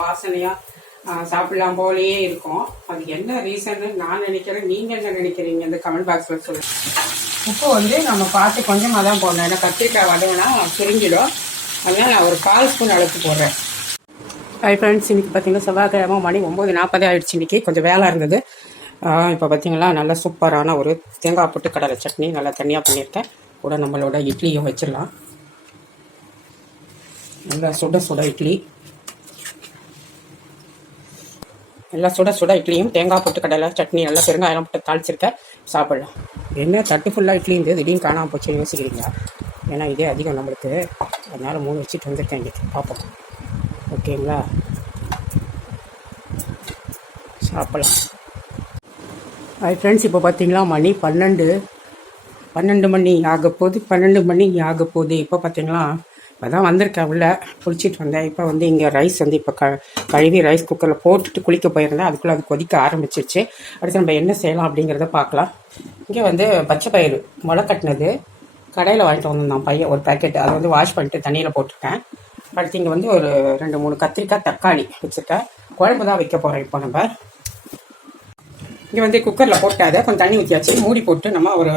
வாசனையாக சாப்பிடலாம் போலேயே இருக்கும். அது என்ன ரீசன்னு நான் நினைக்கிறேன். நீங்கள் என்ன நினைக்கிறீங்க? இந்த கமெண்ட் பாக்ஸில் சொல்லுங்கள். உப்பு வந்து நம்ம பார்த்து கொஞ்சமாக தான் போடணும். ஏன்னா கத்திரிக்காய் வதங்கினா சுருங்கிடும். அதனால் நான் ஒரு 1/4 ஸ்பூன் அளவுக்கு போடுறேன். ஹாய் ஃப்ரெண்ட்ஸ், இன்றைக்கி பார்த்தீங்கன்னா செவ்வாய்க்கிழமை மணி 9:40 ஆகிடுச்சு. இன்றைக்கி கொஞ்சம் வேலை இருந்தது. இப்போ பார்த்தீங்கன்னா நல்லா சூப்பரான ஒரு தேங்காய் போட்டு கடலை சட்னி நல்லா தனியாக பண்ணியிருக்கேன். கூட நம்மளோட இட்லியும் வச்சிடலாம். நல்லா சுட சுட இட்லி, நல்லா சுட சுட இட்லியும் தேங்காய் போட்டு கடலை சட்னி நல்லா பெருங்காயம் போட்டு தாளிச்சிருக்கேன். சாப்பிடலாம். என்ன தட்டு ஃபுல்லாக இட்லி இருந்து திடீர்னு காணாமல் போச்சு யோசிக்கிறீங்களா? ஏன்னா இதே அதிகம் நம்மளுக்கு, அதனால் 3 வச்சுட்டு வந்திருக்கேன். இன்றைக்கி பார்ப்போம். ஓகேங்களா? சாப்பிடலாம். ஹாய் ஃப்ரெண்ட்ஸ், இப்போ பார்த்தீங்களா மணி 12 மணி ஆகப்போகுது. 12 மணி ஆகப்போகுது. இப்போ பார்த்தீங்களா இப்போ தான் வந்திருக்கேன், உள்ளே குளிச்சுட்டு வந்தேன். இப்போ வந்து இங்கே ரைஸ் வந்து இப்போ கழுவி ரைஸ் குக்கரில் போட்டுட்டு குளிக்க போயிருந்தேன். அதுக்குள்ளே அது கொதிக்க ஆரம்பிச்சிருச்சு. அடுத்து நம்ம என்ன செய்யலாம் அப்படிங்கிறத பார்க்கலாம். இங்கே வந்து பச்சை பயிறு முளை கட்டினது கடையில் வாங்கிட்டு வந்திருந்தான் ஒரு பேக்கெட். அதை வந்து வாஷ் பண்ணிட்டு தண்ணியில் போட்டிருக்கேன். அடுத்து இங்கே வந்து ஒரு 2-3 கத்திரிக்காய் தக்காளி வச்சுருக்கேன். குழம்பு தான் வைக்க போகிறேன். இப்போ நம்ம இங்கே வந்து குக்கரில் போட்டு அதை கொஞ்சம் தண்ணி ஊற்றியாச்சு. மூடி போட்டு நம்ம ஒரு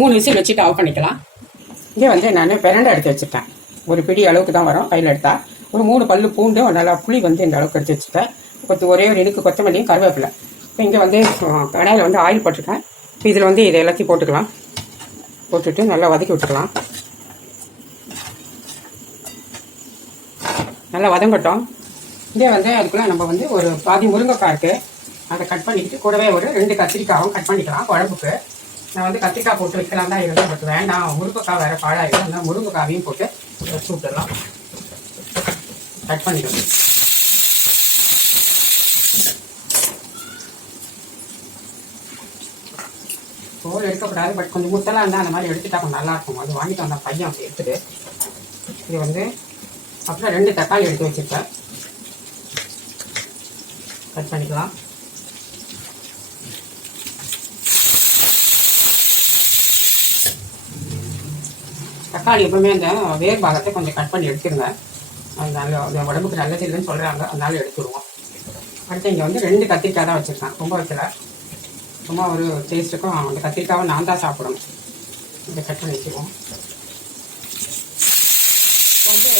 3 விசில் வச்சுட்டு ஆஃப் பண்ணிக்கலாம். இங்கே வந்து நான் பிரண்டை எடுத்து வச்சுருக்கேன். ஒரு பிடி அளவுக்கு தான் வரும் கையில் எடுத்தால். ஒரு 3 பல்லு பூண்டு, நல்லா புளி வந்து இந்த அளவுக்கு எடுத்து வச்சுருக்கேன். ஒரே ஒரு இடுக்கு கொத்தமல்லியும் கருவேப்பிலை. இப்போ இங்கே வந்து கடாயில் வந்து ஆயில் போட்டிருக்கேன். இப்போ இதில் வந்து இதை எல்லாத்தையும் போட்டுக்கலாம். போட்டுட்டு நல்லா வதக்கி விட்டுக்கலாம். நல்லா வதங்கட்டும். இதே வந்து அதுக்குள்ளே நம்ம வந்து ஒரு பாதி முருங்கைக்காய் இருக்குது, அதை கட் பண்ணிக்கிட்டு கூடவே ஒரு 2 கத்திரிக்காயும் கட் பண்ணிக்கலாம். குழம்புக்கு நான் வந்து கத்திரிக்காய் போட்டு வைக்கலாம் தான் இருந்தேன். பட் வேண்டாம், முருங்கைக்காய் வேறு பாழாயிடும். அதனால் முருங்கைக்காவையும் போட்டு வச்சு விட்டுடலாம். கட் பண்ணிக்கலாம். தோல் எடுக்கக்கூடாது, பட் கொஞ்சம் முத்தலாக இருந்தால் அந்த மாதிரி எடுத்துட்டா கொஞ்சம் நல்லாயிருக்கும். அது வாங்கிட்டு வந்த பையன் அப்படி எடுத்துட்டு இது வந்து அப்புறம் 2 தக்காளி எடுத்து வச்சுருக்கேன். கட் பண்ணிக்கலாம். தக்காளி எப்பவுமே அந்த வேர் பாகத்தை கொஞ்சம் கட் பண்ணி எடுத்துருங்க. அது உடம்புக்கு நல்லது இல்லைன்னு சொல்கிறாங்க, அதனால எடுத்துருவோம். அடுத்து இங்கே வந்து 2 கத்திரிக்காய் தான் வச்சுருக்கேன். ரொம்ப வைக்கல, சும்மா ஒரு டேஸ்ட்டுக்கும். அந்த கத்திரிக்காவை நான் தான் சாப்பிடணும். இதை கட் பண்ணி வச்சுருவோம். இப்போ வந்து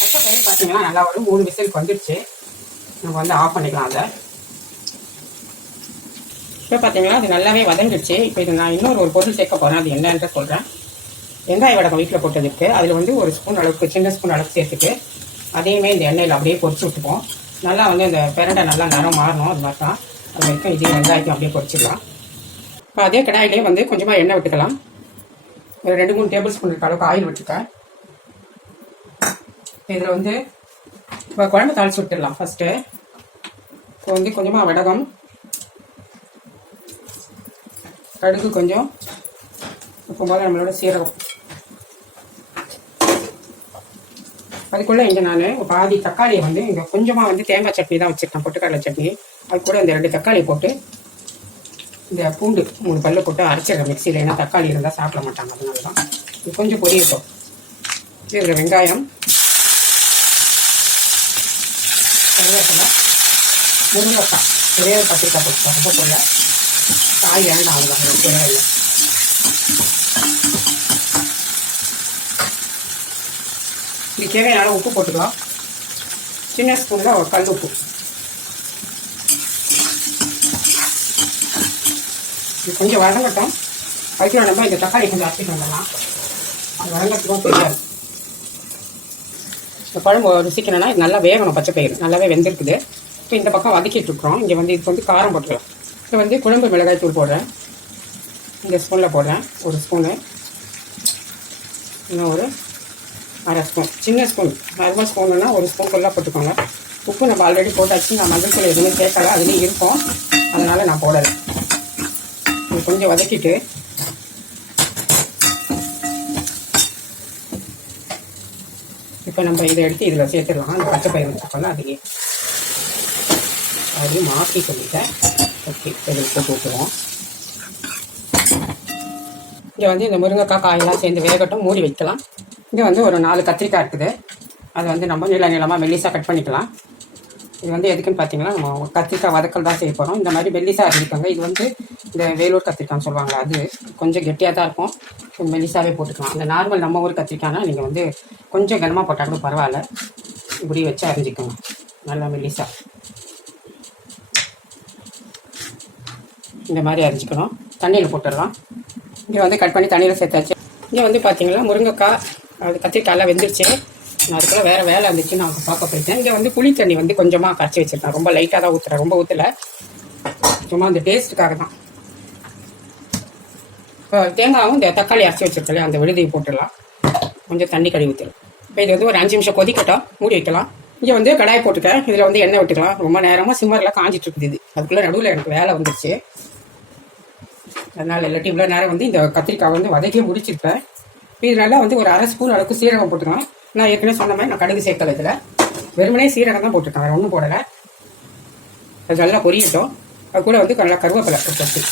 பச்சை பயிர் பார்த்தீங்கன்னா நல்லா ஒரு 3 விசிலுக்கு வந்துடுச்சு. நம்ம வந்து ஆஃப் பண்ணிக்கலாம் அதை. இப்போ பார்த்தீங்கன்னா அது நல்லாவே வதங்கிடுச்சு. இப்போ இது நான் இன்னொரு பொருள் சேர்க்க போகிறேன். அது என்னன்ற சொல்கிறேன். வெங்காய வடகம் வீட்டில் போட்டது இருக்குது. அதில் வந்து ஒரு ஸ்பூன் அளவுக்கு, சின்ன ஸ்பூன் அளவுக்கு சேர்த்துட்டு அதையுமே இந்த எண்ணெயில் அப்படியே பொரிச்சு விட்டுப்போம். நல்லா வந்து அந்த பிரண்டை நல்லா நிறம் மாறணும். அது மாதிரி தான். அது வரைக்கும் இதே வெங்காயத்தையும் அப்படியே பொரிச்சிடலாம். இப்போ அதே கடாயிலே வந்து கொஞ்சமாக எண்ணெய் விட்டுக்கலாம். ஒரு 2-3 டேபிள் ஸ்பூன் இருக்க அளவுக்கு ஆயில் விட்டுருக்கேன். இதில் வந்து இப்போ குழம்பு தாளிச்சு விட்டுடலாம் ஃபஸ்ட்டு. இப்போ வந்து கொஞ்சமாக வடகம், கடுகு கொஞ்சம், இப்போ போல நம்மளோட சீரகம். அதுக்குள்ளே இங்கே நான் பாதி தக்காளியை வந்து இங்கே கொஞ்சமாக வந்து தேங்காய் சட்னி தான் வச்சுருக்கேன், பொட்டுக்கடலை சட்னி. அது கூட இந்த 2 தக்காளி போட்டு இந்த பூண்டு 3 பல்லு போட்டு அரைச்சிடுறேன் மிக்சியில். ஏன்னா தக்காளி இருந்தால் சாப்பிட மாட்டாங்க, அதனால தான். இது கொஞ்சம் பொரியட்டும். இதில் வெங்காயம், கருவேப்பிலை, முருங்கைக்காய், ஒரே ஒரு கத்திரிக்காய் போட்டுக்கோங்க. ரொம்ப போல காய் வேண்டாம், அவ்வளோதான், தேவையில்லை. இது தேவையான உப்பு போட்டுக்கலாம். சின்ன ஸ்பூனில் ஒரு கல் உப்பு. இது கொஞ்சம் வதங்கட்டும். அதுக்கு நம்ம இந்த தக்காளி கொஞ்சம் அரைச்சிட்டு வந்துடலாம். அது வதங்கிறதுக்கும் தெரியாது. இந்த குழம்பு ருசிக்கணும்னா இது நல்லா வேகணும். பச்சை பயிறு நல்லாவே வெந்திருக்குது. இப்போ இந்த பக்கம் வதக்கிட்டு இருக்கிறோம். இங்கே வந்து இதுக்கு வந்து காரம் போட்டுக்கலாம். இப்போ வந்து குழம்பு மிளகாய் தூள் போடுறேன். இந்த ஸ்பூனில் போடுறேன். ஒரு ஸ்பூனு, இன்னும் ஒரு 1/2 ஸ்பூன். சின்ன ஸ்பூன், நார்மல் ஸ்பூனுன்னா ஒரு ஸ்பூன் ஃபுல்லாக போட்டுக்கோங்க. உப்பு நம்ம ஆல்ரெடி போட்டாச்சு. நான் மஞ்சள் தூள் எதுவுமே சேர்க்கலை, அதுலேயும் இருக்கும், அதனால் நான் போடலை. இது கொஞ்சம் வதக்கிட்டு இப்போ நம்ம இதை எடுத்து இதில் சேர்த்துடலாம். அந்த பச்சை பயிர் வச்சுக்கோங்க. அதுலேயும் மாற்றி சொல்லிட்டேன். ஓகே, இதில் போட்டு விட்டுருவோம். இங்கே வந்து இந்த முருங்கைக்காய் காயெல்லாம் சேர்ந்து வேகட்டும், மூடி வைக்கலாம். இங்கே வந்து ஒரு 4 கத்திரிக்காய் இருக்குது. அதை வந்து நம்ம நீளமாக மெல்லிசாக கட் பண்ணிக்கலாம். இது வந்து எதுக்குன்னு பார்த்தீங்கன்னா நம்ம கத்திரிக்காய் வதக்கல் தான் செய்ய போகிறோம். இந்த மாதிரி மெல்லிசாக அரைஞ்சிக்கோங்க. இது வந்து இந்த வேலூர் கத்திரிக்காய்னு சொல்லுவாங்க, அது கொஞ்சம் கெட்டியாக தான் இருக்கும். மெல்லிசாவே போட்டுக்கலாம். இந்த நார்மல் நம்ம ஊர் கத்திரிக்காய்னா நீங்கள் வந்து கொஞ்சம் கனமாக போட்டால் கூட பரவாயில்ல. இப்படி வச்சு அரைஞ்சிக்கோங்க நல்லா மெல்லிசா. இந்த மாதிரி அரைஞ்சிக்கணும். தண்ணியில் போட்டுடலாம். இங்கே வந்து கட் பண்ணி தண்ணியில் சேர்த்தாச்சு. இங்கே வந்து பார்த்தீங்கன்னா முருங்கைக்காய் அது கத்திரிக்காயெல்லாம் வெந்துருச்சு. நான் அதுக்குள்ள வேறு வேலை இருந்துச்சு, நான் பார்க்க போயிட்டேன். இங்கே வந்து புளி தண்ணி வந்து கொஞ்சமாக கரைச்சி வச்சுருக்கேன். ரொம்ப லைட்டாக தான் ஊற்றுறேன், ரொம்ப ஊற்றலை, சும்மா அந்த டேஸ்ட்டுக்காக தான். இப்போ தேங்காயும் இந்த தக்காளி அரைச்சி வச்சுருக்கல அந்த விழுதியை போட்டுடலாம். கொஞ்சம் தண்ணி கழுவி ஊற்றிடும். இப்போ இது வந்து ஒரு 5 நிமிஷம் கொதிக்கட்டும், மூடி வைக்கலாம். இங்கே வந்து கடாய் போட்டுக்கேன். இதில் வந்து எண்ணெய் விட்டுக்கலாம். ரொம்ப நேரமாக சிம்மரில் காஞ்சிட்டு இருக்குது. இது அதுக்குள்ளே நடுவில் எனக்கு வேலை வந்துருச்சு. அதனால் இல்லாட்டி இவ்வளோ நேரம் வந்து இந்த கத்திரிக்காய் வந்து வதக்கி முடிச்சிருப்பேன். இது நல்லா வந்து ஒரு 1/2 ஸ்பூன் அளவுக்கு சீரகம் போட்டுக்கலாம். நான் ஏற்கனவே சொன்ன மாதிரி நான் கடுகு சேர்க்கல, இதில் வெறுமனே சீரகம் தான் போட்டுருக்கேன், வேறு ஒன்றும் போடலை. அது நல்லா பொரியட்டும். அது கூட வந்து நல்லா கருவேப்பிலை போட்டு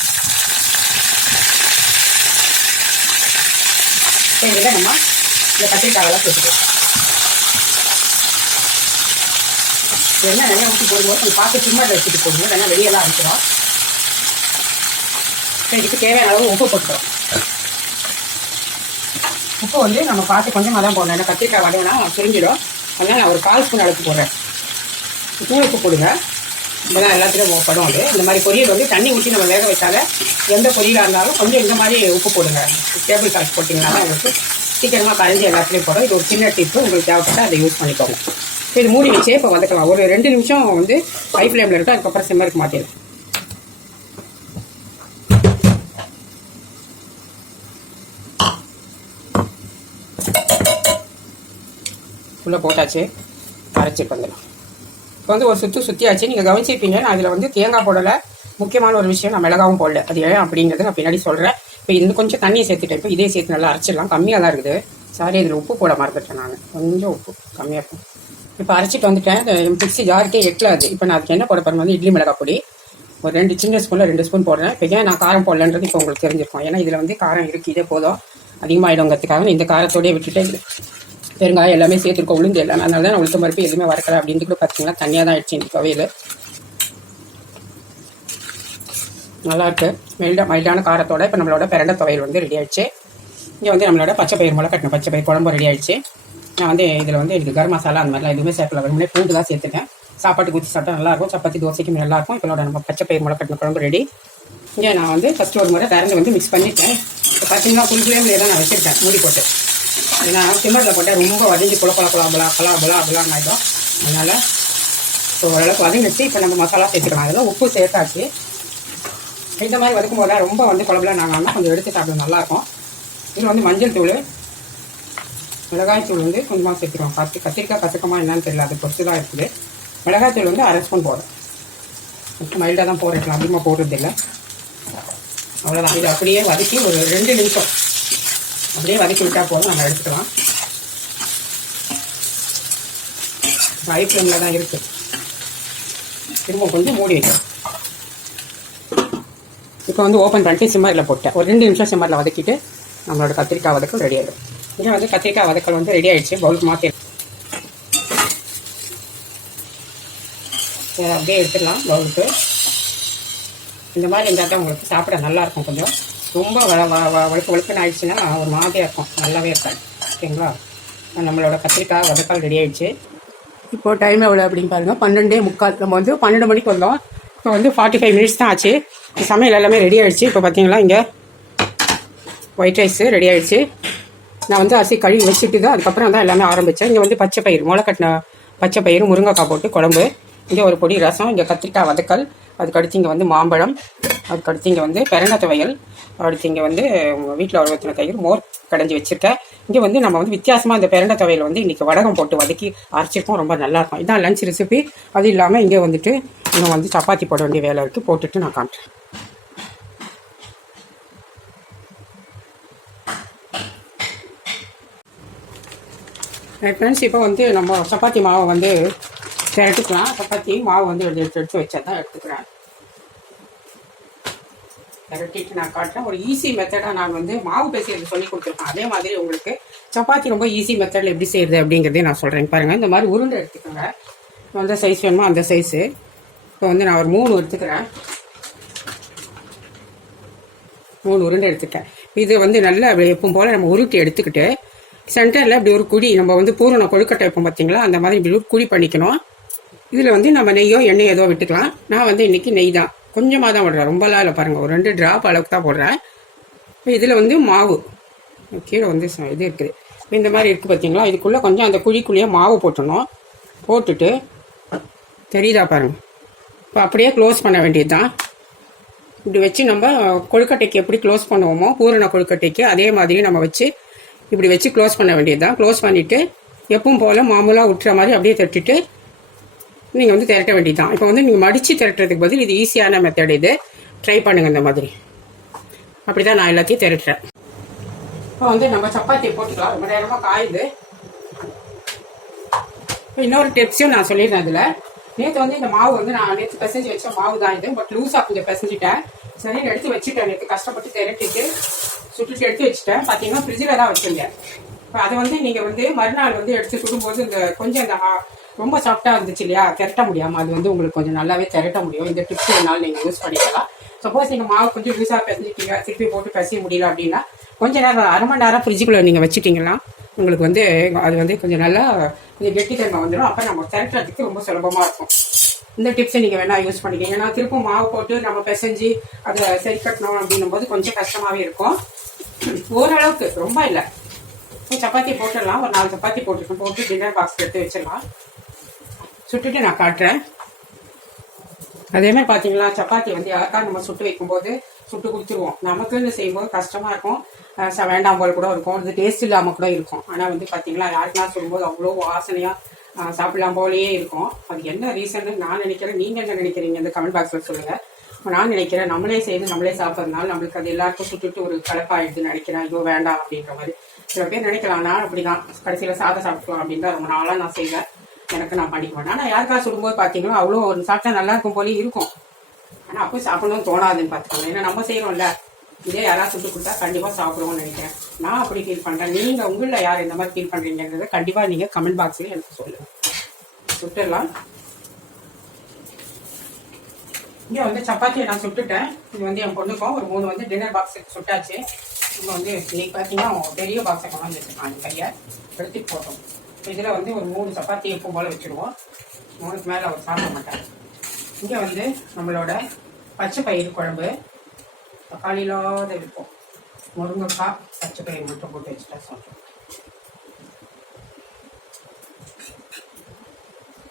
இதில் நம்ம இந்த கத்திரிக்காயெல்லாம் போட்டுக்கலாம். எண்ணெய் நிறையா ஊற்றி போடும்போது கொஞ்சம் பார்த்து சிம்மரில் வச்சுட்டு போடுங்க, இல்லைன்னா வெளியெல்லாம் அரைக்கிறோம். இதுக்கு தேவையான அளவு உப்பு போட்டுக்கிறோம். உப்பு வந்து நம்ம பார்த்து கொஞ்சமாக தான் போடணும், ஏன்னா கத்திரிக்காய் வடைனா சுரிஞ்சிடும். அதனால் நான் ஒரு 1/4 ஸ்பூன் அளவுக்கு போடுறேன். தூள் உப்பு போடுங்க, இப்போ தான் எல்லாத்துலேயும் படும். அது இந்த மாதிரி பொரியல் வந்து தண்ணி ஊற்றி நம்ம வேக வைத்தால எந்த பொரியலாக இருந்தாலும் கொஞ்சம் இந்த மாதிரி உப்பு போடுங்க. டேபிள் சால்ட் போட்டிங்கன்னா தான் உங்களுக்கு சீக்கிரமாக கரைஞ்சி எல்லாத்துலேயும் போடும். இது ஒரு சின்ன டிப்பு, உங்களுக்கு தேவைப்பட்டால் அதை யூஸ் பண்ணிக்கோங்க. இது மூடி வச்சே இப்போ வதக்கலாம். ஒரு 2 நிமிஷம் வந்து ஹை ஃப்ளேமில் இருக்கும், அதுக்கப்புறம் சிம்மருக்கு மாற்றிடும். உள்ளே போட்டாச்சு, அரைச்சிட்டு வந்துடலாம். இப்போ வந்து ஒரு சுற்றியாச்சு. நீங்கள் கவனிச்சிருப்பீங்க, நான் அதில் வந்து தேங்காய் போடலை. முக்கியமான ஒரு விஷயம், நான் மிளகாவும் போடல. அது ஏன் அப்படிங்கிறது நான் பின்னாடி சொல்கிறேன். இப்போ இன்னும் கொஞ்சம் தண்ணியை சேர்த்துட்டேன். இப்போ இதே சேர்த்து நல்லா அரைச்சிடலாம். கம்மியாக தான் இருக்குது. சாரி, இதில் உப்பு போட மறந்துட்டேன், நான் கொஞ்சம் உப்பு கம்மியாக இருக்கும். இப்போ அரைச்சிட்டு வந்துட்டேன். மிக்ஸி ஜாருக்கே எட்டலாது. இப்போ நான் அதுக்கு என்ன போட போகிறேன் வந்து இட்லி மிளகாய் பொடி ஒரு 2 சின்ன ஸ்பூனில் 2 ஸ்பூன் போடுறேன். இப்போ ஏன் நான் காரம் போடலன்றது இப்போ உங்களுக்கு தெரிஞ்சிருக்கும். ஏன்னா இதில் வந்து காரம் இருக்குது, இதே போதும். அதிகமாகிடுங்கிறதுக்காக இந்த காரத்தோடய விட்டுட்டு பெருங்காயம் எல்லாமே சேர்த்துருக்கோம், உளுந்து எல்லாமே. அதனால தான் நான் உளுத்த பருப்பு எதுவுமே வறக்கலை. அப்படின்ட்டு கூட பார்த்தீங்கன்னா தனியாக தான் ஆயிடுச்சு இந்த துவையல். நல்லாயிருக்கு, மைல்டான காரத்தோட. இப்போ நம்மளோட பிரண்டை துவையல் வந்து ரெடி ஆயிடுச்சு. இங்கே வந்து நம்மளோட பச்சை பயிர் முளை கட்டின பச்சை பயிர் குழம்பு ரெடி ஆயிடுச்சு. நான் வந்து இதில் வந்து எனக்கு கரம் மசாலா அந்த மாதிரிலாம் எதுவுமே சேர்க்கல, வெறுமனே பூண்டு தான் சேர்த்துட்டேன். சாப்பாட்டுக்கு ஊற்றி சாப்பிட்டா நல்லாயிருக்கும், சப்பாத்தி தோசைக்கும் நல்லாயிருக்கும். இப்போ நம்ம பச்சை பயிர் முளை கட்டின குழம்பு ரெடி. இங்கே நான் வந்து ஃபஸ்ட்டு ஒரு முறை திறந்து வந்து மிக்ஸ் பண்ணிட்டேன். இப்போ பார்த்தீங்கன்னா ஃபுல் ஃப்ளேமில் தான் நான் வச்சுருக்கேன் மூடி போட்டு. ஏன்னா சிம்மரில் போட்டால் ரொம்ப வதங்கி அப்படிலாம் ஆகிடும். அதனால் ஸோ ஓரளவுக்கு வதங்கிச்சு. இப்போ நம்ம மசாலா சேர்த்துக்கலாம். அதெல்லாம் உப்பு சேர்த்தாச்சு. இந்த மாதிரி வதக்கும் போது ரொம்ப வந்து குழம்புலாம் நாங்கள் கொஞ்சம் எடுத்து சாப்பிட நல்லாயிருக்கும். இதில் வந்து மஞ்சள் தூள், மிளகாய் தூள் வந்து கொஞ்சமாக சேர்த்துருவோம். கத்திரிக்காய் கசக்கமாக என்னன்னு தெரியல, அது பொறுத்து தான் இருக்குது. மிளகாய் தூள் வந்து 1/2 ஸ்பூன் போடுறேன். மைல்டாக தான் போடுறேன், அதிகமாக போடுறது இல்லை. அவ்வளோதான். இது அப்படியே வதக்கி ஒரு 2 நிமிஷம் அப்படியே வதக்கி விட்டால் போதும், நம்ம எடுத்துக்கலாம். ஹை ஃப்ளேமில் தான் இருக்குது. திரும்ப கொஞ்சம் மூடி வைக்கிறோம். இப்போ வந்து ஓப்பன் பண்ணிட்டு சிம்மரில் போட்டேன். ஒரு 2 நிமிஷம் சிம்மரில் வதக்கிட்டு நம்மளோட கத்திரிக்காய் வதக்கல் ரெடி ஆகிடும். இங்கே வந்து கத்திரிக்காய் வதக்கல் வந்து ரெடி ஆகிடுச்சு. பவுலுக்கு மாற்றி அப்படியே எடுத்துடலாம் பவுலுக்கு. இந்த மாதிரி இருந்தால் தான் உங்களுக்கு சாப்பிட நல்லாயிருக்கும். கொஞ்சம் ரொம்ப வழுக்குன்னு ஆயிடுச்சுன்னா ஒரு மாதிரியாக இருக்கும், நல்லாவே இருக்காது. ஓகேங்களா? நம்மளோட கத்திரிக்காய் வதக்கால் ரெடி ஆகிடுச்சு. இப்போது டைம் எவ்வளோ அப்படின்னு பாருங்கள், 12:45. நம்ம வந்து 12 மணிக்கு வந்தோம். இப்போ வந்து 45 மினிட்ஸ் தான் ஆச்சு. சமையல் எல்லாமே ரெடி ஆகிடுச்சு. இப்போ பார்த்தீங்களா, இங்கே ஒயிட் ரைஸு ரெடி ஆகிடுச்சு. நான் வந்து அரிசி கழுவி வச்சுட்டு தான் அதுக்கப்புறம் தான் எல்லாமே ஆரம்பித்தேன். இங்கே வந்து பச்சை பயிர், முளை கட்டின பச்சை பயிர், முருங்கைக்காய் போட்டு குழம்பு. இங்கே ஒரு பொடி ரசம், இங்கே கத்திரிக்காய் வதக்கல், அதுக்கடுத்து இங்கே வந்து மாம்பழம், அதுக்கடுத்து இங்கே வந்து பிரண்டை துவையல், அடுத்து இங்கே வந்து வீட்டில் ஒரு வச்சின தயிர், மோர் கடைஞ்சி வச்சுருக்கேன். இங்கே வந்து நம்ம வந்து வித்தியாசமாக இந்த பிரண்டை துவையல் வந்து இன்றைக்கி வடகம் போட்டு வதக்கி அரைச்சிருக்கோம், ரொம்ப நல்லாயிருக்கும். இதான் லஞ்ச் ரெசிபி. அது இல்லாமல் இங்கே வந்துட்டு இன்னும் வந்து சப்பாத்தி போட வேண்டிய வேலை இருக்குது, போட்டுட்டு நான் காட்டுறேன். ஃப்ரெண்ட்ஸ், இப்போ வந்து நம்ம சப்பாத்தி மாவை வந்து திரட்டிக்கலாம். சப்பாத்தி மாவு வந்து எடுத்து வச்சா தான் எடுத்துக்கிறேன். திரட்டிட்டு நான் காட்டுறேன். ஒரு ஈஸி மெத்தடாக நான் வந்து மாவு பேசுறது சொல்லி கொடுத்துருக்கேன். அதே மாதிரி உங்களுக்கு சப்பாத்தி ரொம்ப ஈஸி மெத்தடில் எப்படி செய்யுது அப்படிங்கிறதே நான் சொல்கிறேன். பாருங்கள், இந்த மாதிரி உருண்டை எடுத்துக்கோங்க. எந்த சைஸ் வேணுமோ அந்த சைஸு. இப்போ வந்து நான் ஒரு 3 எடுத்துக்கிறேன். 3 உருண்டை எடுத்துட்டேன். இது வந்து நல்லா எப்பவும் போல் நம்ம உருட்டி எடுத்துக்கிட்டு சென்டரில் இப்படி ஒரு குழி, நம்ம வந்து பூரண கொழுக்கட்டை வைப்போம் பார்த்தீங்களா, அந்த மாதிரி இப்படி ஒரு குழி பண்ணிக்கணும். இதில் வந்து நம்ம நெய்யோ எண்ணெய் ஏதோ விட்டுக்கலாம். நான் வந்து இன்றைக்கி நெய் தான் கொஞ்சமாக தான் போடுறேன், ரொம்பலாம் இல்லை பாருங்கள், ஒரு 2 ட்ராப் அளவுக்கு தான் போடுறேன். இப்போ இதில் வந்து மாவு கீழே வந்து இது இருக்குது, இந்த மாதிரி இருக்குது பார்த்தீங்களா, இதுக்குள்ளே கொஞ்சம் அந்த குழிக்குள்ளேயே மாவு போட்டணும். போட்டுட்டு தெரியுதா பாருங்கள், இப்போ அப்படியே க்ளோஸ் பண்ண வேண்டியது தான். இப்படி வச்சு நம்ம கொழுக்கட்டைக்கு எப்படி க்ளோஸ் பண்ணுவோமோ பூரண கொழுக்கட்டைக்கு அதே மாதிரி நம்ம வச்சு இப்படி வச்சு க்ளோஸ் பண்ண வேண்டியது தான். க்ளோஸ் பண்ணிவிட்டு எப்பவும் போல் மாமூலாக விட்டுற மாதிரி அப்படியே தட்டிட்டு நீங்கள் வந்து திரட்ட வேண்டியது தான். இப்போ வந்து நீங்கள் மடித்து திரட்டுறதுக்கு பதில் இது ஈஸியான மெத்தட், இது ட்ரை பண்ணுங்கள் இந்த மாதிரி. அப்படி தான் நான் எல்லாத்தையும் திரட்டுறேன். இப்போ வந்து நம்ம சப்பாத்தியை போட்டுக்கலாம், ரொம்ப நேரமாக காயுது. இப்போ இன்னொரு டிப்ஸையும் நான் சொல்லிடுறேன். இதில் நேற்று வந்து இந்த மாவு வந்து நான் நேற்று பிசைஞ்சு வச்ச மாவு தான் இது, பட் லூஸாக கொஞ்சம் பிசைஞ்சிட்டேன். சரி எடுத்து வச்சுட்டேன், நேற்று கஷ்டப்பட்டு திரட்டிட்டு சுட்டுட்டு எடுத்து வச்சுட்டேன். பார்த்தீங்கன்னா ஃப்ரிட்ஜில் தான் வச்சுருந்தேன். இப்போ அதை வந்து நீங்கள் வந்து மறுநாள் வந்து எடுத்து சுடும்போது இந்த கொஞ்சம் இந்த ரொம்ப சாஃப்டாக இருந்துச்சு இல்லையா, திரட்ட முடியாமல், அது வந்து உங்களுக்கு கொஞ்சம் நல்லாவே திரட்ட முடியும். இந்த டிப்ஸ் என்னால் நீங்கள் யூஸ் பண்ணிக்கலாம். சப்போஸ் நீங்கள் மாவு கொஞ்சம் லூஸாக பிசைஞ்சிட்டீங்க, திருப்பி போட்டு பிசைய முடியல அப்படின்னா கொஞ்சம் நேரம், அரை மணி நேரம் ஃப்ரிட்ஜுக்குள்ளே நீங்கள் வச்சுட்டிங்கன்னா உங்களுக்கு வந்து அது வந்து கொஞ்சம் நல்லா கொஞ்சம் கெட்டித்தன்மை வந்துடும். அப்போ நம்ம திரட்டுறதுக்கு ரொம்ப சுலபமாக இருக்கும். இந்த டிப்ஸை நீங்கள் வேணால் யூஸ் பண்ணிக்கிங்க. ஏன்னா திருப்பும் மாவு போட்டு நம்ம பிசைஞ்சு அதை சரி கட்டணும் அப்படின்னும் போது கொஞ்சம் கஷ்டமாகவே இருக்கும். ஓரளவுக்கு ரொம்ப இல்லை. சப்பாத்தி போட்டுடலாம், ஒரு 4 சப்பாத்தி போட்டுருக்கேன். போட்டு டின்னர் பாக்ஸ் எடுத்து வச்சிடலாம். சுட்டுட்டு நான் காட்டுறேன். அதே மாதிரி பார்த்தீங்களா, சப்பாத்தி வந்து யாருக்கா நம்ம சுட்டு வைக்கும்போது சுட்டு கொடுத்துருவோம். நமக்குன்னு செய்யும்போது கஷ்டமாக இருக்கும், வேண்டாம் போல் கூட இருக்கும், இது டேஸ்ட் இல்லாமல் கூட இருக்கும். ஆனால் வந்து பார்த்தீங்களா, யாருக்கெல்லாம் சுடும்போது அவ்வளோ வாசனையாக சாப்பிடலாம் போலேயே இருக்கும். அது என்ன ரீசன்னு நான் நினைக்கிறேன். நீங்கள் என்ன நினைக்கிறீங்க இந்த கமெண்ட் பாக்ஸில் சொல்லுங்கள். நான் நினைக்கிறேன் நம்மளே செய்து நம்மளே சாப்பிட்றதுனால நம்மளுக்கு அது எல்லாருக்கும் சுட்டுட்டு ஒரு கலப்பாயிடுதுன்னு நினைக்கிறேன். ஐயோ வேண்டாம் அப்படின்ற மாதிரி சில பேர் நினைக்கலாம். நான் அப்படி தான் கடைசியில் சாதம் சாப்பிட்டுக்கலாம் அப்படின்னு தான் ரொம்ப நாளாக நான் செய்வேன். எனக்கு நான் பண்ணிக்க மாட்டேன். ஆனால் யாருக்கா சுடும்போது பார்த்தீங்கன்னா அவ்வளோ ஒரு சாப்பிட்டா நல்லா இருக்கும் போலே இருக்கும். ஆனால் அப்போ சாப்பிடணும்னு தோணாதுன்னு பார்த்துக்கோங்க. ஏன்னா நம்ம செய்கிறோம்ல, இதே யாராவது சுட்டு கொடுத்தா கண்டிப்பாக சாப்பிடுவோம்னு நினைக்கிறேன். நான் அப்படி ஃபீல் பண்ணுறேன். நீங்கள் உங்களில் யார் இந்த மாதிரி ஃபீல் பண்ணுறீங்கிறத கண்டிப்பாக நீங்கள் கமெண்ட் பாக்ஸில் எனக்கு சொல்லுங்கள். சுட்டுடலாம். இங்கே வந்து சப்பாத்தியை நான் சுட்டுட்டேன். இது வந்து என் பொண்ணுக்கும் ஒரு 3 வந்து டின்னர் பாக்ஸுக்கு சுட்டாச்சு. இப்போ வந்து இன்னைக்கு பார்த்தீங்கன்னா பெரிய பாக்ஸை கொண்டாந்து வச்சுருக்கான், அந்த கையை எடுத்துட்டு போட்டோம். இதில் வந்து ஒரு 3 சப்பாத்தி எப்போ போல் வச்சுருவோம். 3க்கு மேலே அவர் சாப்பிட மாட்டார். இங்கே வந்து நம்மளோட பச்சை பயிறு குழம்பு, தக்காளி இல்லாத இருக்கும், முருங்கைக்காய் பச்சை பயிறு மட்டும் போட்டு வச்சுட்டா சாப்பிடுவோம்.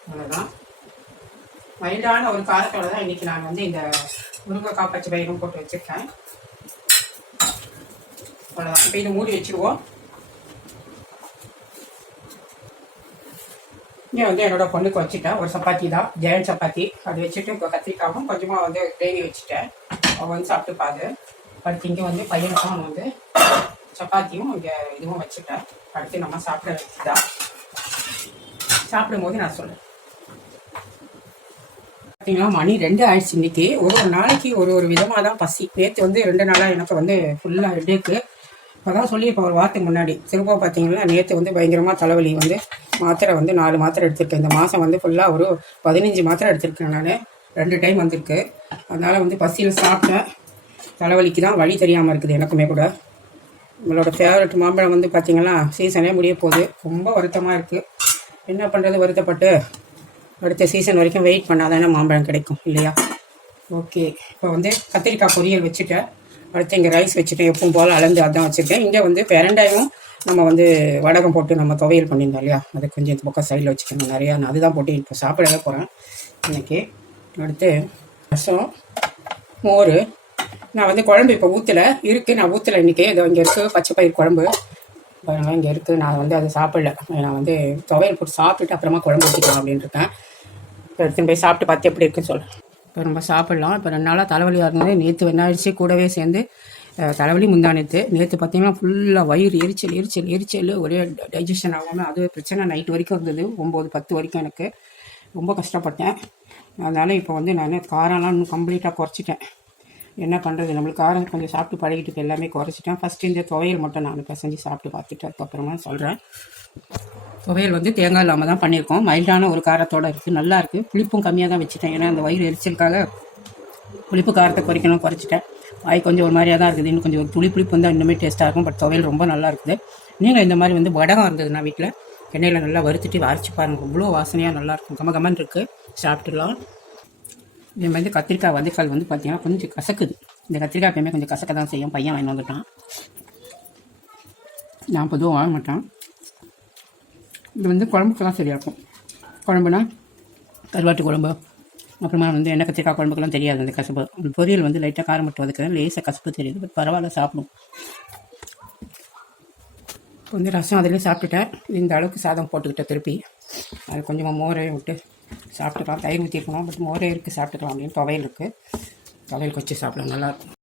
அவ்வளோதான். மைல்டான ஒரு காரத்தோட தான் இன்னைக்கு நான் வந்து இந்த முருங்கைக்காய் பச்சை பயிரும் போட்டு வச்சுருக்கேன். அவ்வளோதான். இப்போ இதை மூடி வச்சுருவோம். இங்கே வந்து என்னோட பொண்ணுக்கு வச்சுட்டேன், ஒரு சப்பாத்தி தான், ஜெயன் சப்பாத்தி. அது வச்சுட்டு இப்போ கத்திரிக்காவும் கொஞ்சமாக வந்து கிரேவி வச்சுட்டேன். அவள் வந்து சாப்பிட்டுப்பாது. அடுத்து இங்கே வந்து பையனுக்கும் வந்து சப்பாத்தியும் இங்கே இதுவும் வச்சுட்டேன். அடுத்து நம்ம சாப்பிட வச்சுதான். சாப்பிடும்போது நான் சொல்லுவேன். பார்த்தீங்களா, மணி 2 ஆயிடுச்சு. இன்னைக்கு ஒரு நாளைக்கு ஒரு விதமாக தான் பசி. நேற்று வந்து 2 நாளாக எனக்கு வந்து ஃபுல்லாக ஹெட்டேக்கு. அதான் சொல்லியிருப்பேன் ஒரு வாரத்துக்கு முன்னாடி. திரும்ப பார்த்தீங்கன்னா நேற்று வந்து பயங்கரமாக தலைவலி வந்து மாத்திரை வந்து 4 மாத்திரை எடுத்திருக்கேன். இந்த மாதம் வந்து ஃபுல்லாக ஒரு 15 மாத்திரை எடுத்திருக்கேன். நான் 2 டைம் வந்திருக்கு. அதனால் வந்து பசியில் சாப்பிட்டேன். தலைவலிக்கு தான் வழி தெரியாமல் இருக்குது எனக்குமே கூட. நம்மளோட ஃபேவரட் மாம்பழம் வந்து பார்த்தீங்கன்னா சீசனே முடிய போகுது. ரொம்ப வருத்தமாக இருக்குது. என்ன பண்ணுறது, வருத்தப்பட்டு அடுத்த சீசன் வரைக்கும் வெயிட் பண்ணாதானே மாம்பழம் கிடைக்கும் இல்லையா. ஓகே, இப்போ வந்து கத்திரிக்காய் பொரியல் வச்சுட்டேன். அடுத்து இங்கே ரைஸ் வச்சுட்டேன், எப்பவும் போல் அளந்து அதான் வச்சுருக்கேன். இங்கே வந்து பெரண்டாயும் நம்ம வந்து வடகம் போட்டு நம்ம துவையல் பண்ணியிருந்தோம் இல்லையா, அது கொஞ்சம் இந்த பக்கம் சைடில் வச்சுக்கணும் நிறையா. நான் அதுதான் போட்டு இப்போ சாப்பிடவே போகிறேன் இன்றைக்கி. அடுத்து ரசம், மோர். நான் வந்து குழம்பு இப்போ ஊற்றலை, இருக்குது, நான் ஊற்றலை இன்றைக்கி. இதோ இங்கே இருக்குது பச்சை பயிர் குழம்பு பாருங்கள், இங்கே இருக்குது. நான் வந்து அதை சாப்பிடல, நான் வந்து துவையல் போட்டு சாப்பிட்டுட்டு அப்புறமா குழம்பு ஊற்றிக்கலாம் அப்படின்னு இருக்கேன். இப்போ எடுத்துன்னு போய் சாப்பிட்டு பார்த்து எப்படி இருக்குன்னு சொல்கிறேன். இப்போ நம்ம சாப்பிட்லாம். இப்போ 2 நாளாக தலைவலியாக இருந்தது. நேற்று வெண்ணாயிடுச்சு, கூடவே சேர்ந்து தலைவலி முந்தானத்து. நேற்று பார்த்தீங்கன்னா ஃபுல்லாக வயிறு எரிச்சல் ஒரே டைஜஷன் ஆகாமல் அதுவே பிரச்சனை நைட்டு வரைக்கும் இருந்தது. 9-10 வரைக்கும் எனக்கு ரொம்ப கஷ்டப்பட்டேன். அதனால் இப்போ வந்து நான் காரம்லாம் இன்னும் கம்ப்ளீட்டாக குறைச்சிட்டேன். என்ன பண்ணுறது, நம்மளுக்கு காரம் கொஞ்சம் சாப்பிட்டு பழகிட்டு எல்லாமே குறைச்சிட்டேன். ஃபஸ்ட்டு இந்த துவையல் மட்டும் நான் பிசைஞ்சு சாப்பிட்டு பார்த்துட்டு அதுக்கப்புறமா சொல்கிறேன். துவையல் வந்து தேங்காய் இல்லாமல் தான் பண்ணியிருக்கோம். மைல்டான ஒரு காரத்தோடு இருக்குது, நல்லா இருக்குது. புளிப்பும் கம்மியாக தான் வச்சுட்டேன், ஏன்னா அந்த வயிறு எரிச்சலுக்காக புளிப்பு காரத்தை குறைச்சிட்டேன். வாய் கொஞ்சம் ஒரு மாதிரியாக தான் இருக்குது, இன்னும் கொஞ்சம் ஒரு புளிப்பு வந்து இன்னுமே டேஸ்ட்டாக இருக்கும். பட் துவையல் ரொம்ப நல்லா இருக்குது. நீங்கள் இந்த மாதிரி வந்து வடகம் இருந்ததுன்னா வீட்டில் எண்ணெயில் நல்லா வறுத்துட்டு அரைச்சி பாருங்கள், அவ்வளோ வாசனையாக நல்லாயிருக்கும், கமகமன்னு இருக்குது, சாப்பிட்டுலாம். இதே மாதிரி கத்திரிக்காய் வதக்கால் வந்து பார்த்திங்கன்னா கொஞ்சம் கசக்குது. இந்த கத்திரிக்காய் எப்பயுமே கொஞ்சம் கசக்க தான் செய்யும். பையன் வாங்கி வந்துட்டான், நான் பொதுவாக வாங்க மாட்டேன். இது வந்து குழம்புக்கெல்லாம் சரியாக இருக்கும். குழம்புனா கருவாட்டு குழம்பு, அப்புறமா வந்து எண்ணெய் கத்திரிக்காய் குழம்புக்கெல்லாம் தெரியாது அந்த கசப்பு. பொரியல் வந்து லைட்டாக காரம் மட்டும் வதக்கிறேன், லேசாக கசப்பு தெரியுது. பட் பரவாயில்ல, சாப்பிடும். இப்போ வந்து ரசம் அதிலே சாப்பிட்டுட்டேன். இந்த அளவுக்கு சாதம் போட்டுக்கிட்டேன். திருப்பி அது கொஞ்சமாக மோரையும் விட்டு சாப்பிட்டுக்கலாம். தயிர் ஊற்றிருக்கணும், பட் மோரே இருக்குது, சாப்பிட்டுக்கலாம் அப்படின்னு. துவையல் இருக்குது, துவையலுக்கு வச்சு சாப்பிடலாம், நல்லாயிருக்கும்.